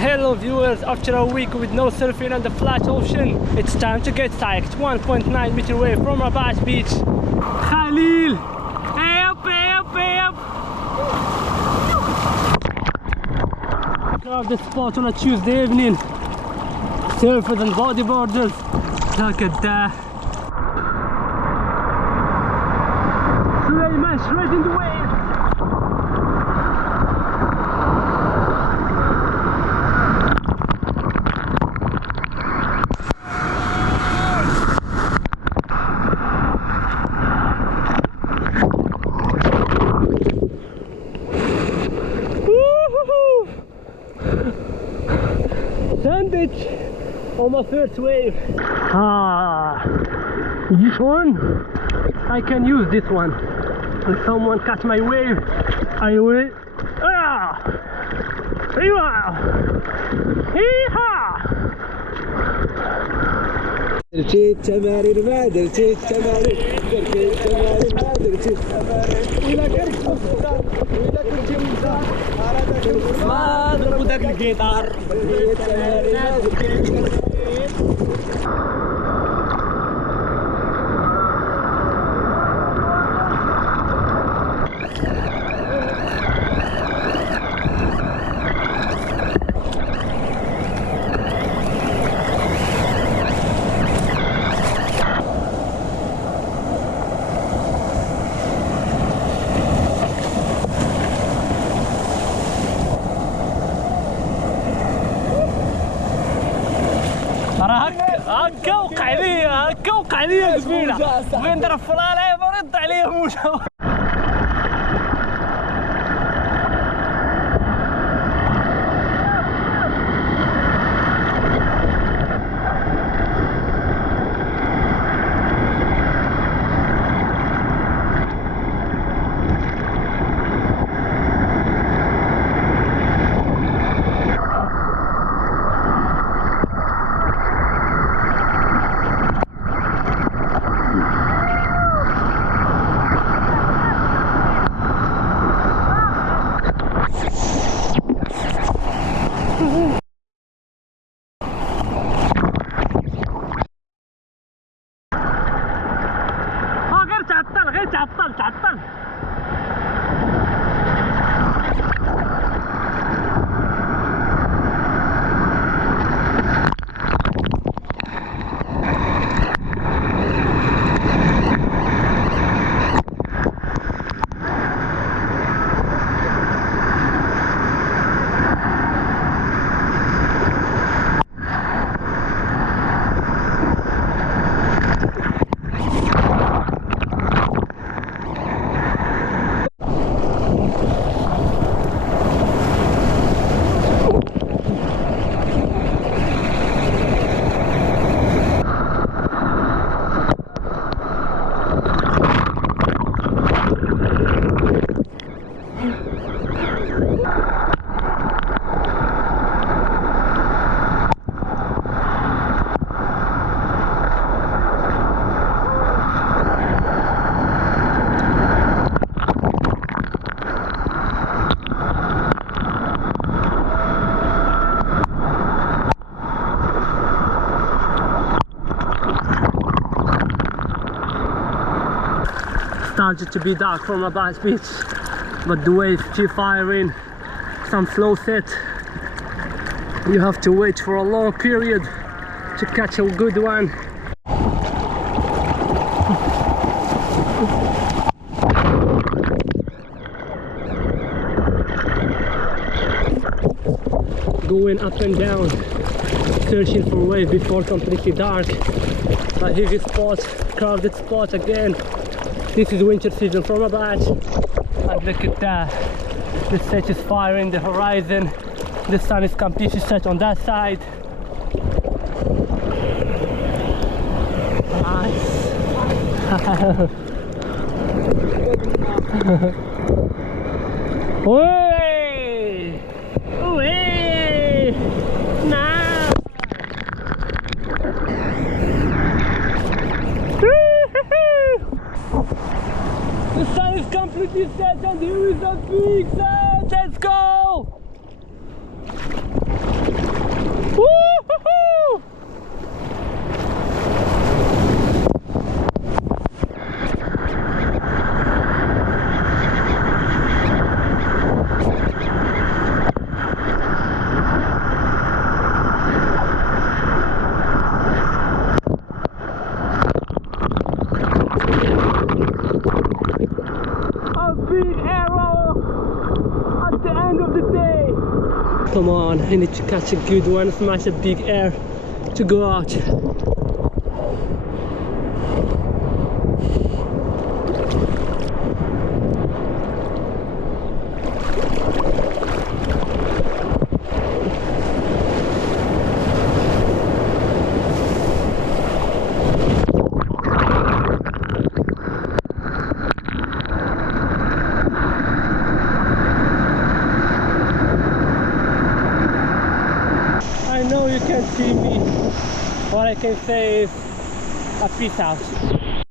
Hello viewers, after a week with no surfing on the flat ocean, it's time to get psyched. 1.9 meter away from Rabat beach. Khalil! Hey up, hey up, hey up! Crowded spot on a Tuesday evening. Surfers and bodyboarders. Look at that. Sulaiman shredding the wave. Sandwich on my first wave. This one I can use this one. If someone catch my wave, I will. درجيت تمارين ما درجيت تمارين درجيت تمارين ما درجيت تمارين ولا كنت مصدر ولا كنت مصدر أرادك ما ضربوا داك الجيتار درجيت تمارين ما درجيت تمارين. هكا وقع ليا قبيله بغي نضرب في اللايف ورد عليا موجه. تعطل. Started to be dark from Rabat beach, but the waves keep firing. Some slow set. You have to wait for a long period to catch a good one. Going up and down, searching for wave before completely dark. A heavy spot, crowded spot again. This is winter season from Rabat, and look at that. The set is firing the horizon. The sun is completely set on that side. Nice. Hey! Hey! Nah! The sun is completely set and here is a big set. Let's go! Come on, I need to catch a good one, smash a big air to go out. I know you can't see me. What I can say is a peace out.